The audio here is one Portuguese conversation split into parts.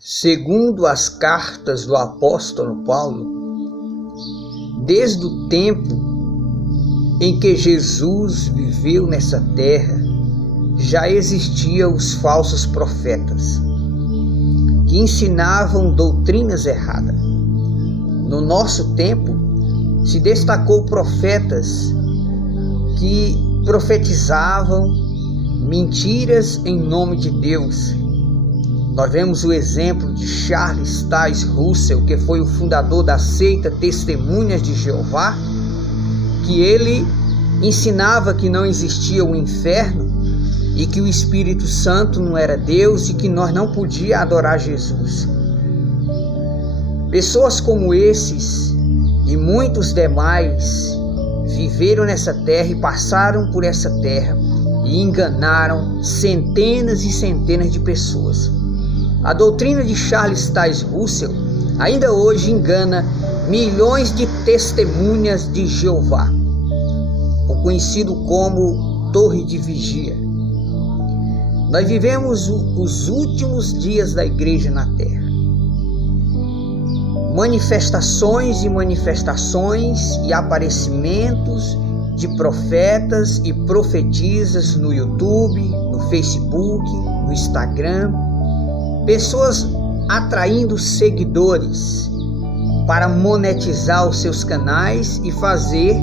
Segundo as cartas do apóstolo Paulo, desde o tempo em que Jesus viveu nessa terra, já existiam os falsos profetas, que ensinavam doutrinas erradas. No nosso tempo, se destacou profetas que profetizavam mentiras em nome de Deus. Nós vemos o exemplo de Charles Taze Russell, que foi o fundador da seita Testemunhas de Jeová, que ele ensinava que não existia o inferno e que o Espírito Santo não era Deus e que nós não podíamos adorar Jesus. Pessoas como esses e muitos demais viveram nessa terra e passaram por essa terra e enganaram centenas e centenas de pessoas. A doutrina de Charles Taze Russell ainda hoje engana milhões de testemunhas de Jeová, o conhecido como Torre de Vigia. Nós vivemos os últimos dias da igreja na terra. Manifestações e aparecimentos de profetas e profetisas no YouTube, no Facebook, no Instagram. Pessoas atraindo seguidores para monetizar os seus canais e fazer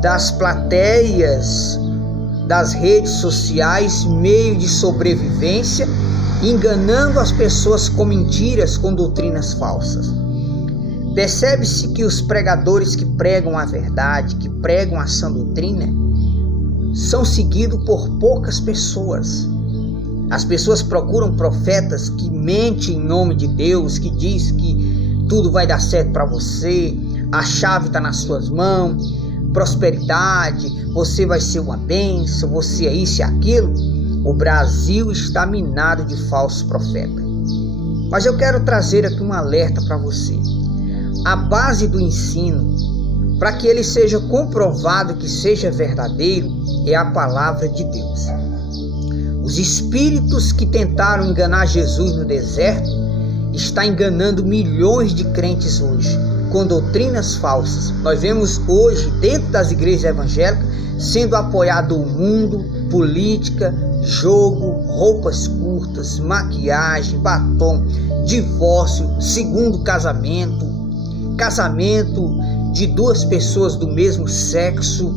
das plateias das redes sociais meio de sobrevivência, enganando as pessoas com mentiras, com doutrinas falsas. Percebe-se que os pregadores que pregam a verdade, que pregam a sã doutrina, são seguidos por poucas pessoas. As pessoas procuram profetas que mentem em nome de Deus, que diz que tudo vai dar certo para você, a chave está nas suas mãos, prosperidade, você vai ser uma bênção, você é isso e aquilo. O Brasil está minado de falsos profetas. Mas eu quero trazer aqui um alerta para você. A base do ensino, para que ele seja comprovado que seja verdadeiro, é a palavra de Deus. Os espíritos que tentaram enganar Jesus no deserto estão enganando milhões de crentes hoje, com doutrinas falsas. Nós vemos hoje, dentro das igrejas evangélicas, sendo apoiado o mundo, política, jogo, roupas curtas, maquiagem, batom, divórcio, segundo casamento, casamento de duas pessoas do mesmo sexo,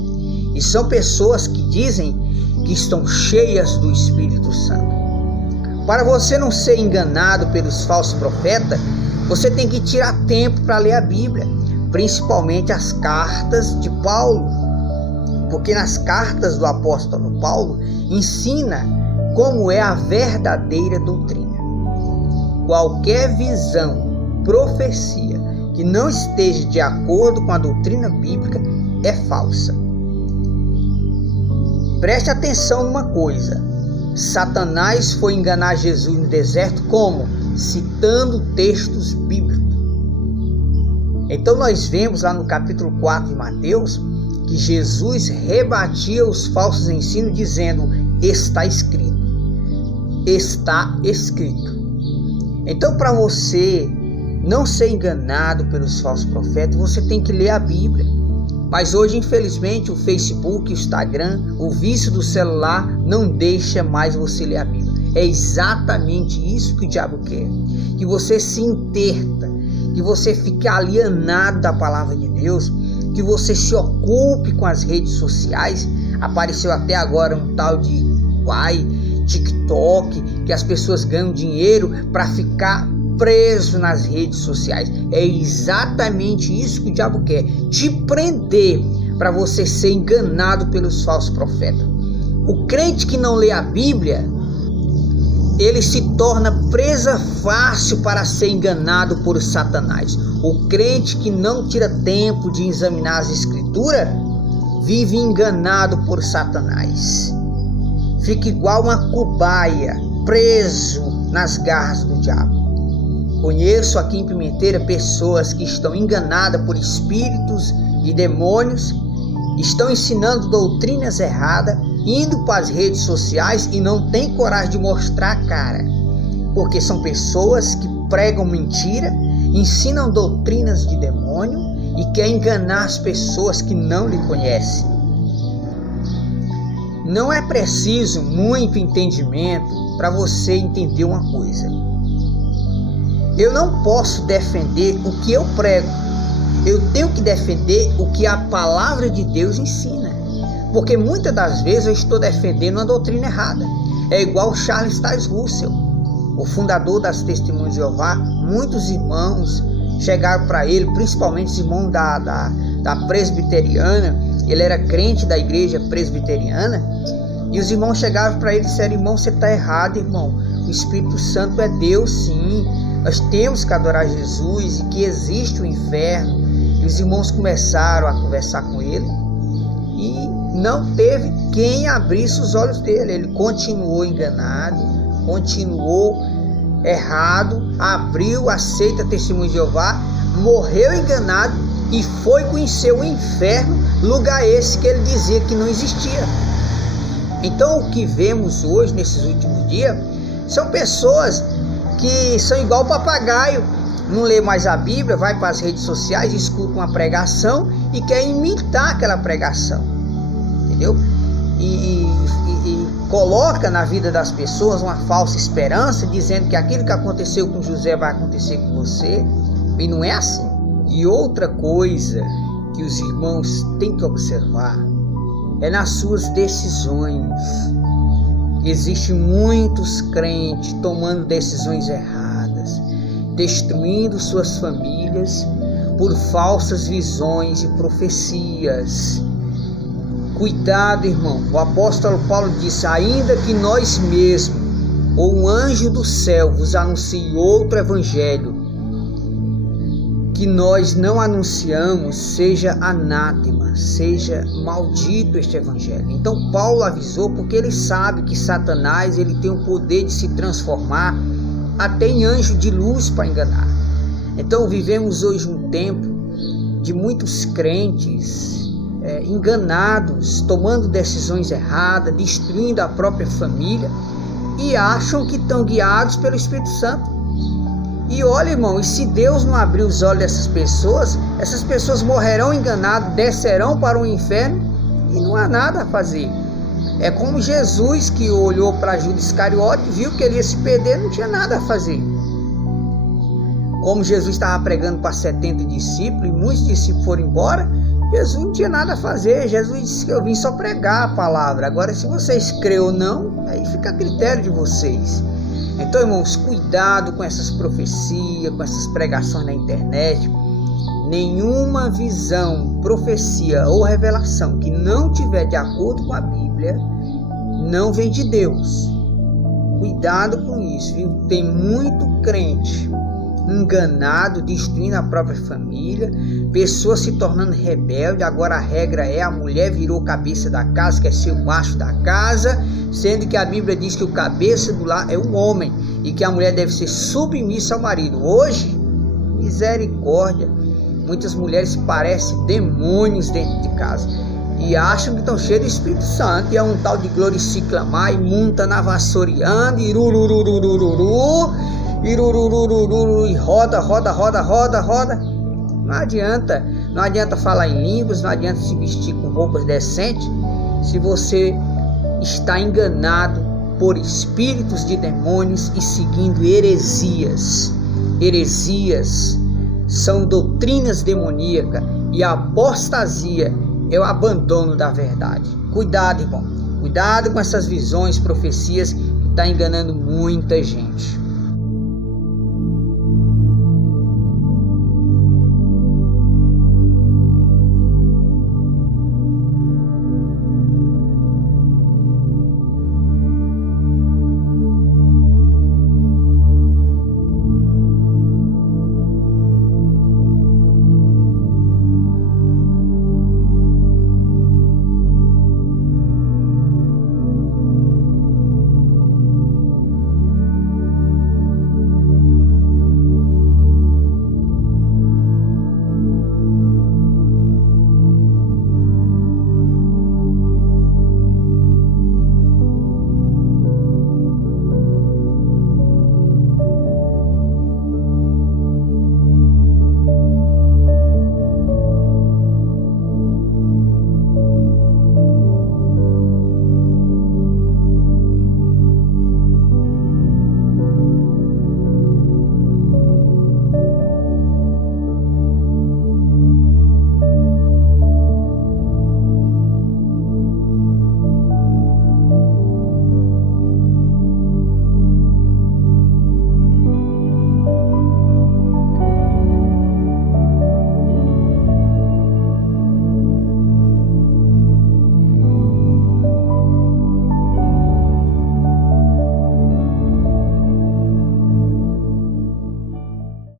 e são pessoas que dizem que estão cheias do Espírito Santo. Para você não ser enganado pelos falsos profetas, você tem que tirar tempo para ler a Bíblia, principalmente as cartas de Paulo, porque nas cartas do apóstolo Paulo ensina como é a verdadeira doutrina. Qualquer visão, profecia que não esteja de acordo com a doutrina bíblica é falsa. Preste atenção numa coisa: Satanás foi enganar Jesus no deserto como? Citando textos bíblicos. Então nós vemos lá no capítulo 4 de Mateus que Jesus rebatia os falsos ensinos dizendo: está escrito. Está escrito. Então, para você não ser enganado pelos falsos profetas, você tem que ler a Bíblia. Mas hoje, infelizmente, o Facebook, o Instagram, o vício do celular não deixa mais você ler a Bíblia. É exatamente isso que o diabo quer. Que você se interta, que você fique alienado da palavra de Deus, que você se ocupe com as redes sociais. Apareceu até agora um tal de TikTok, que as pessoas ganham dinheiro para ficar preso nas redes sociais. É exatamente isso que o diabo quer, te prender para você ser enganado pelos falsos profetas. O crente que não lê a Bíblia, ele se torna presa fácil para ser enganado por Satanás. O crente que não tira tempo de examinar as escrituras vive enganado por Satanás. Fica igual uma cobaia, preso nas garras do diabo. Conheço aqui em Pimenteira pessoas que estão enganadas por espíritos e demônios, estão ensinando doutrinas erradas, indo para as redes sociais e não tem coragem de mostrar a cara. porque são pessoas que pregam mentira, ensinam doutrinas de demônio e querem enganar as pessoas que não lhe conhecem. Não é preciso muito entendimento para você entender uma coisa. Eu não posso defender o que eu prego. Eu tenho que defender o que a palavra de Deus ensina. Porque muitas das vezes eu estou defendendo uma doutrina errada. É igual Charles Taze Russell, o fundador das Testemunhas de Jeová. Muitos irmãos chegaram para ele, principalmente os irmãos da presbiteriana. Ele era crente da igreja presbiteriana. E os irmãos chegaram para ele e disseram: irmão, você está errado, irmão. O Espírito Santo é Deus, sim. Nós temos que adorar Jesus e que existe o inferno. E os irmãos começaram a conversar com ele e não teve quem abrisse os olhos dele. Ele continuou enganado, continuou errado, abriu a seita Testemunha de Jeová, morreu enganado e foi conhecer o inferno, lugar esse que ele dizia que não existia. Então o que vemos hoje, nesses últimos dias, são pessoas que são igual o papagaio, não lê mais a Bíblia, vai para as redes sociais, escuta uma pregação e quer imitar aquela pregação, entendeu? E coloca na vida das pessoas uma falsa esperança, dizendo que aquilo que aconteceu com José vai acontecer com você, e não é assim. E outra coisa que os irmãos têm que observar é nas suas decisões. Existem muitos crentes tomando decisões erradas, destruindo suas famílias por falsas visões e profecias. Cuidado, irmão. O apóstolo Paulo disse: ainda que nós mesmos ou um anjo do céu vos anuncie outro evangelho que nós não anunciamos, seja anátema, seja maldito este evangelho. Então Paulo avisou porque ele sabe que Satanás ele tem o poder de se transformar até em anjo de luz para enganar. Então vivemos hoje um tempo de muitos crentes enganados, tomando decisões erradas, destruindo a própria família e acham que estão guiados pelo Espírito Santo. E olha, irmão, e se Deus não abrir os olhos dessas pessoas morrerão enganadas, descerão para o inferno e não há nada a fazer. É como Jesus, que olhou para Judas Iscariote, viu que ele ia se perder, não tinha nada a fazer. Como Jesus estava pregando para 70 discípulos e muitos discípulos foram embora, Jesus não tinha nada a fazer. Jesus disse que eu vim só pregar a palavra. Agora, se vocês creem ou não, aí fica a critério de vocês. Então, irmãos, cuidado com essas profecias, com essas pregações na internet. Nenhuma visão, profecia ou revelação que não tiver de acordo com a Bíblia não vem de Deus. Cuidado com isso, viu? Tem muito crente enganado, destruindo a própria família, pessoas se tornando rebelde. Agora a regra é: a mulher virou cabeça da casa, quer ser o macho da casa, sendo que a Bíblia diz que o cabeça do lar é o homem e que a mulher deve ser submissa ao marido. Hoje, misericórdia, muitas mulheres parecem demônios dentro de casa e acham que estão cheios do Espírito Santo, e é um tal de gloriciclamar e munta na vassouriando e e roda. Não adianta falar em línguas, não adianta se vestir com roupas decentes, se você está enganado por espíritos de demônios e seguindo heresias. Heresias são doutrinas demoníacas, e a apostasia é o abandono da verdade. Cuidado, irmão. Cuidado com essas visões, profecias que estão enganando muita gente.